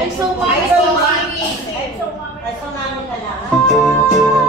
I'm so mommy. I'm so mommy. I'm so mommy ka lang.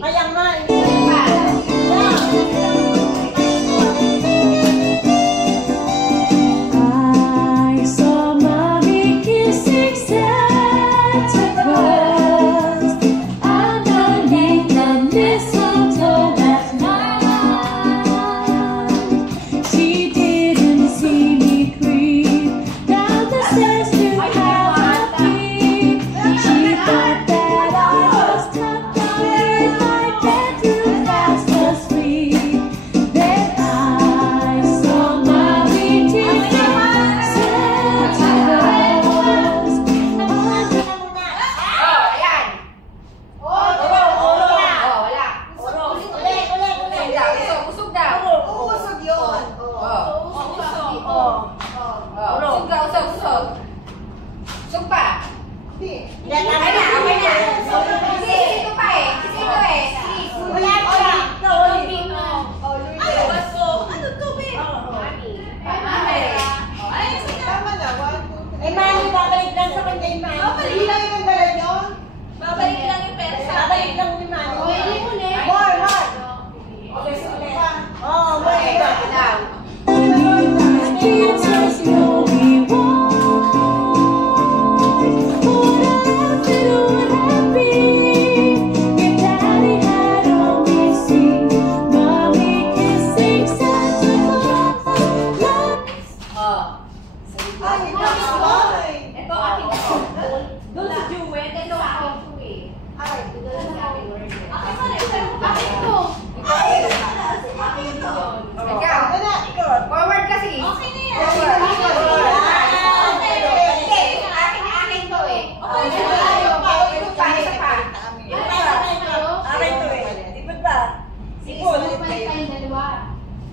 Kaya nga, I saw mommy kissing Santa Claus underneath the mistletoe last night. She didn't see me creep down the stairs to have a peek. She thought that I was tucked away in my bedroom fast asleep. Then I saw mommy kissing Santa Claus. eh, mami, babalik lang sa kanya yung mami. Babalik lang yung dala nyo? Babalik lang yung pera sa babalik lang yung mami. More. Okay, sige. Oo, more. Jesus, no, we won't. What else would have been if Daddy had only seen mommy kissing Santa Claus? Ay, ay. Ito akin to. Doon sa Jewel, ito akin to eh. Ay, Akin pa rin, pero akin to. Akin to. Forward kasi. Okay na yan. Akin to eh. Ito pa. Aray to eh. Sipod ba? Sipod.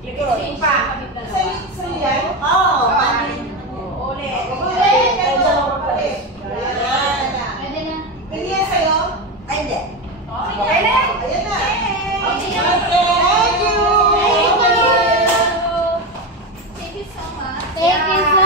Sipod. Sa'yo yan? Oo. Ulit. Ganyan sa'yo? Ay, hindi. Okay na. Ayan na. Okay na. Thank you. Thank you so much. Thank you